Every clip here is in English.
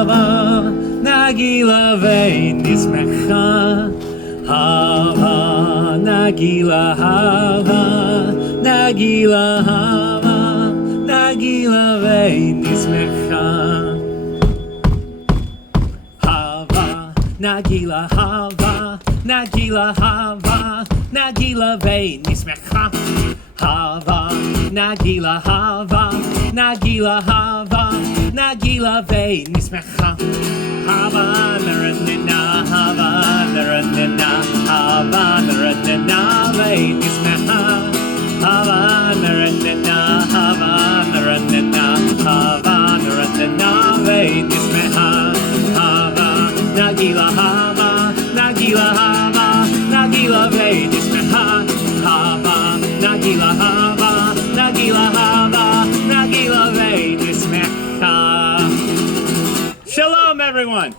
hava, nagila ve'nismecha. Hava, nagila hava, nagila hava, nagila ve'nismecha. Hava, nagila hava, nagila hava, nagila ve'nismecha. Hava, nagila hava, nagila hava, nagila ve'nismecha. Hava, naranina, hava, naranina, hava, naranina, ve'nismecha. Hava, naranina, hava, naranina, hava, naranina, ve'nismecha. Hava, nagila hava, nagila hava, nagila ve'nismecha. Hava, nagila hava, nagila hava, nagila ve'nismecha. Shalom, everyone.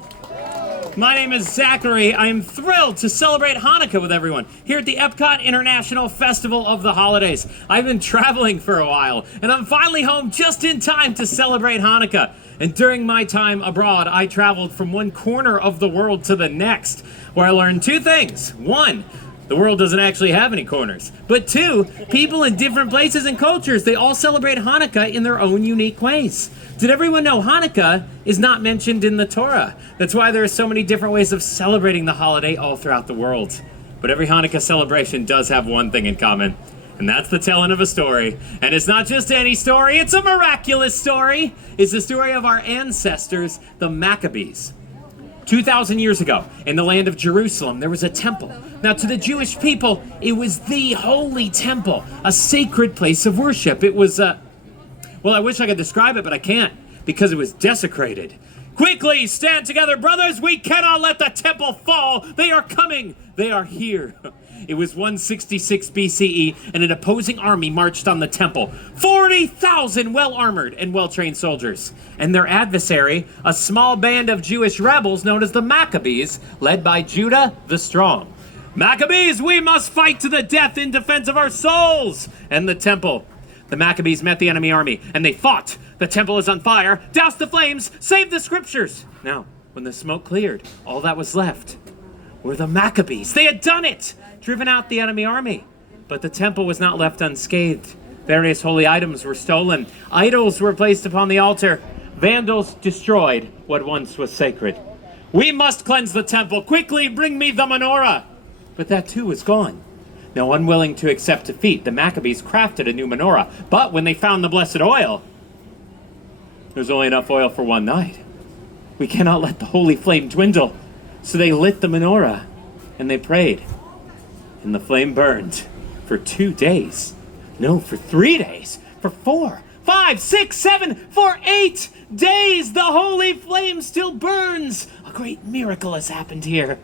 My name is Zachary. I am thrilled to celebrate Hanukkah with everyone here at the Epcot International Festival of the Holidays. I've been traveling for a while, and I'm finally home just in time to celebrate Hanukkah. And during my time abroad, I traveled from one corner of the world to the next, where I learned two things. One, the world doesn't actually have any corners. But two, people in different places and cultures, they all celebrate Hanukkah in their own unique ways. Did everyone know Hanukkah is not mentioned in the Torah? That's why there are so many different ways of celebrating the holiday all throughout the world. But every Hanukkah celebration does have one thing in common, and that's the telling of a story. And it's not just any story, it's a miraculous story. It's the story of our ancestors, the Maccabees. 2,000 years ago, in the land of Jerusalem, there was a temple. Now, to the Jewish people, it was the holy temple, a sacred place of worship. It was, well, I wish I could describe it, but I can't, because it was desecrated. Quickly, stand together, brothers! We cannot let the temple fall! They are coming! They are here! It was 166 BCE, and an opposing army marched on the temple. 40,000 well-armored and well-trained soldiers. And their adversary, a small band of Jewish rebels known as the Maccabees, led by Judah the Strong. Maccabees, we must fight to the death in defense of our souls and the temple. The Maccabees met the enemy army, and they fought. The temple is on fire. Douse the flames. Save the scriptures. Now, when the smoke cleared, all that was left were the Maccabees. They had done it! Driven out the enemy army. But the temple was not left unscathed. Various holy items were stolen. Idols were placed upon the altar. Vandals destroyed what once was sacred. We must cleanse the temple. Quickly, bring me the menorah. But that too was gone. Now, unwilling to accept defeat, the Maccabees crafted a new menorah. But when they found the blessed oil, there was only enough oil for one night. We cannot let the holy flame dwindle. So they lit the menorah and they prayed. And the flame burned for 2 days. No, for 3 days. For 4, 5, 6, 7, for 8 days. The holy flame still burns. A great miracle has happened here.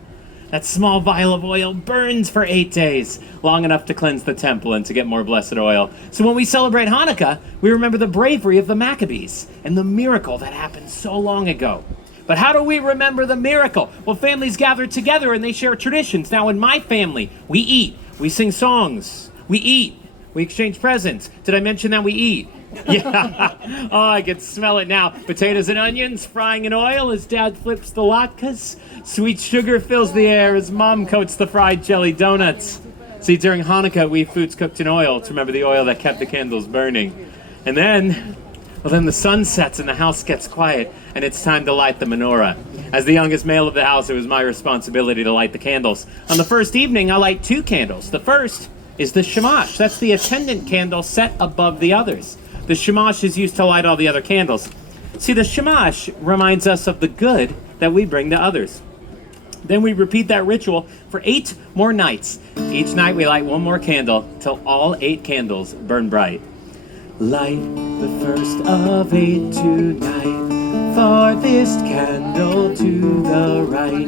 That small vial of oil burns for 8 days, long enough to cleanse the temple and to get more blessed oil. So when we celebrate Hanukkah, we remember the bravery of the Maccabees and the miracle that happened so long ago. But how do we remember the miracle? Well, families gather together and they share traditions. Now, in my family, we eat, we sing songs, we eat, we exchange presents. Did I mention that we eat? Yeah. Oh, I can smell it now. Potatoes and onions frying in oil as Dad flips the latkes. Sweet sugar fills the air as Mom coats the fried jelly donuts. See, during Hanukkah, we eat foods cooked in oil to remember the oil that kept the candles burning. And then the sun sets and the house gets quiet, and it's time to light the menorah. As the youngest male of the house, it was my responsibility to light the candles. On the first evening, I light 2 candles. The first is the shamash. That's the attendant candle set above the others. The shamash is used to light all the other candles. See, the shamash reminds us of the good that we bring to others. Then we repeat that ritual for 8 more nights. Each night we light 1 more candle till all 8 candles burn bright. Light the first of 8 tonight, farthest candle to the right.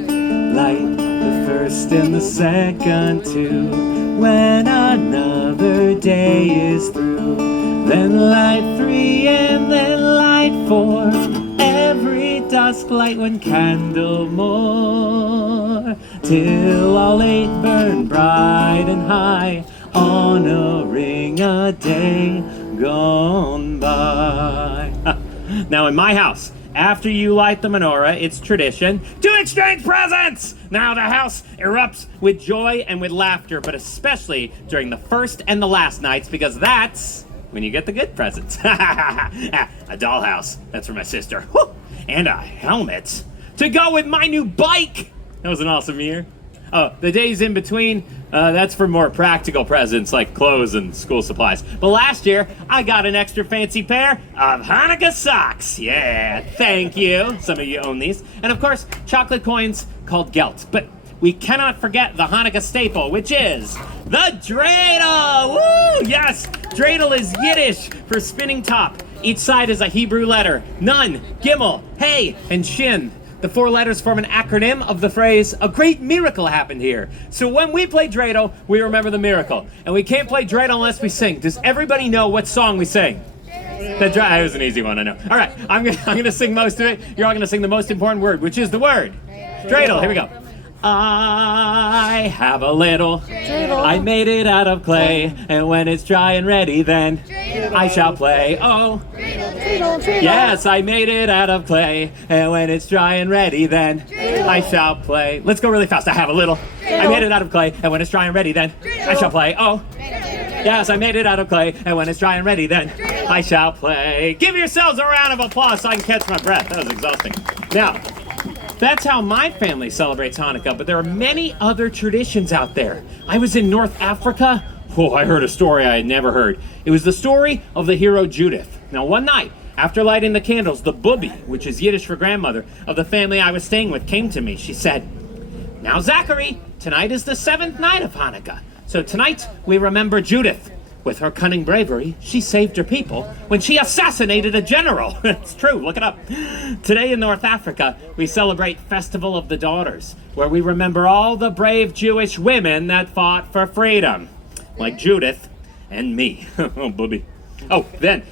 Light the first and the second too, when another day is through. Then light 3 and then light 4, every dusk light 1 candle more, till all 8 burn bright and high, honoring a day gone by. Now in my house, After you light the menorah, it's tradition to exchange presents! Now the house erupts with joy and with laughter, but especially during the first and the last nights, because that's when you get the good presents. A dollhouse, that's for my sister. Whew. And a helmet to go with my new bike. That was an awesome year. Oh, the days in between, that's for more practical presents like clothes and school supplies. But last year, I got an extra fancy pair of Hanukkah socks. Yeah, thank you. Some of you own these. And of course, chocolate coins called gelt. But we cannot forget the Hanukkah staple, which is the dreidel. Woo! Yes, dreidel is Yiddish for spinning top. Each side is a Hebrew letter: Nun, Gimel, Hey, and Shin. The 4 letters form an acronym of the phrase, a great miracle happened here. So when we play dreidel, we remember the miracle. And we can't play dreidel unless we sing. Does everybody know what song we sing? That was an easy one, I know. All right, I'm gonna sing most of it. You're all gonna sing the most important word, which is the word dreidel. Here we go. I have a little dreidel. I made it out of clay, and when it's dry and ready, then dreidel. I shall play. Oh, dreidel, dreidel, dreidel. Yes, I made it out of clay, and when it's dry and ready, then dreidel. I shall play. Let's go really fast. I have a little. Dreidel. I made it out of clay, and when it's dry and ready, then dreidel. I shall play. Oh, dreidel. Yes, I made it out of clay, and when it's dry and ready, then dreidel. I shall play. Give yourselves a round of applause so I can catch my breath. That was exhausting. Now, that's how my family celebrates Hanukkah, but there are many other traditions out there. I was in North Africa. Oh, I heard a story I had never heard. It was the story of the hero Judith. Now, one night, after lighting the candles, the bubi, which is Yiddish for grandmother, of the family I was staying with came to me. She said, "Now, Zachary, tonight is the 7th night of Hanukkah. So tonight, we remember Judith. With her cunning bravery, she saved her people when she assassinated a general." It's true, look it up. Today in North Africa, we celebrate Festival of the Daughters, where we remember all the brave Jewish women that fought for freedom, like Judith and me. Oh, booby. Oh, then,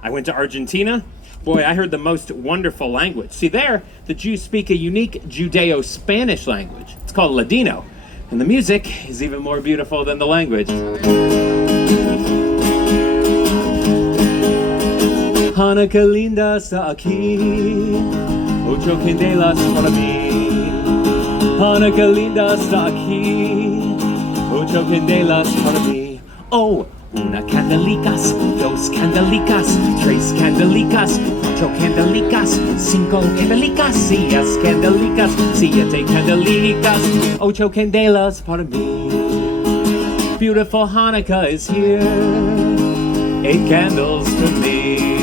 I went to Argentina. Boy, I heard the most wonderful language. See, there, the Jews speak a unique Judeo-Spanish language. It's called Ladino. And the music is even more beautiful than the language. Hanukkah linda está aquí, ocho candelas para mí. Hanukkah linda está aquí, ocho candelas para mí. Oh, una candelicas, dos candelicas, tres candelicas, ocho candelicas, cinco candelicas, seis candelicas, siete candelicas, ocho candelas para mí. Beautiful Hanukkah is here, 8 candles for me.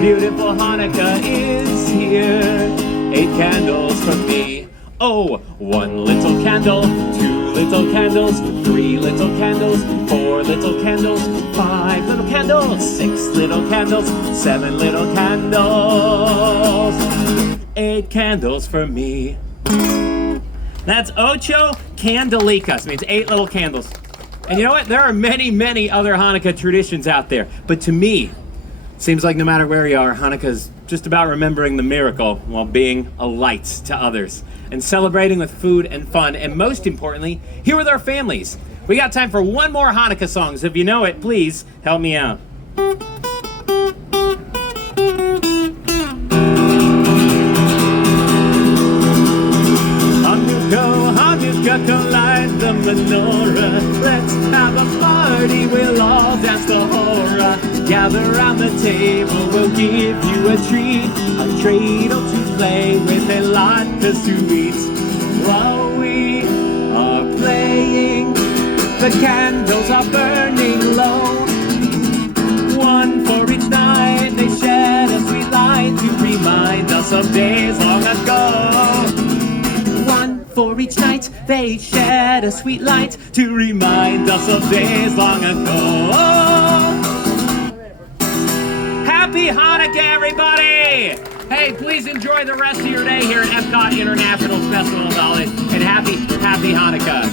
Beautiful Hanukkah is here, 8 candles for me. Oh, 1 little candle, 2 little candles, 3 little candles, 4 little candles, 5 little candles, 6 little candles, 7 little candles, 8 candles for me. That's ocho candelicas, means 8 little candles. And you know what? There are many, many other Hanukkah traditions out there. But to me, it seems like no matter where you are, Hanukkah is just about remembering the miracle while being a light to others and celebrating with food and fun. And most importantly, here with our families. We got time for one more Hanukkah song. So if you know it, please help me out. Hanukkah, light the menorah. Let's have a party, we'll all dance the hora. Gather around the table, we'll give you a treat. A dreidel to play with and latkes to eat. While we are playing, the candles are burning low. One for each night, they shed a sweet light to remind us of days long ago. For each night, they shed a sweet light to remind us of days long ago. Happy Hanukkah, everybody! Hey, please enjoy the rest of your day here at Epcot International Festival of Holidays, and happy Hanukkah.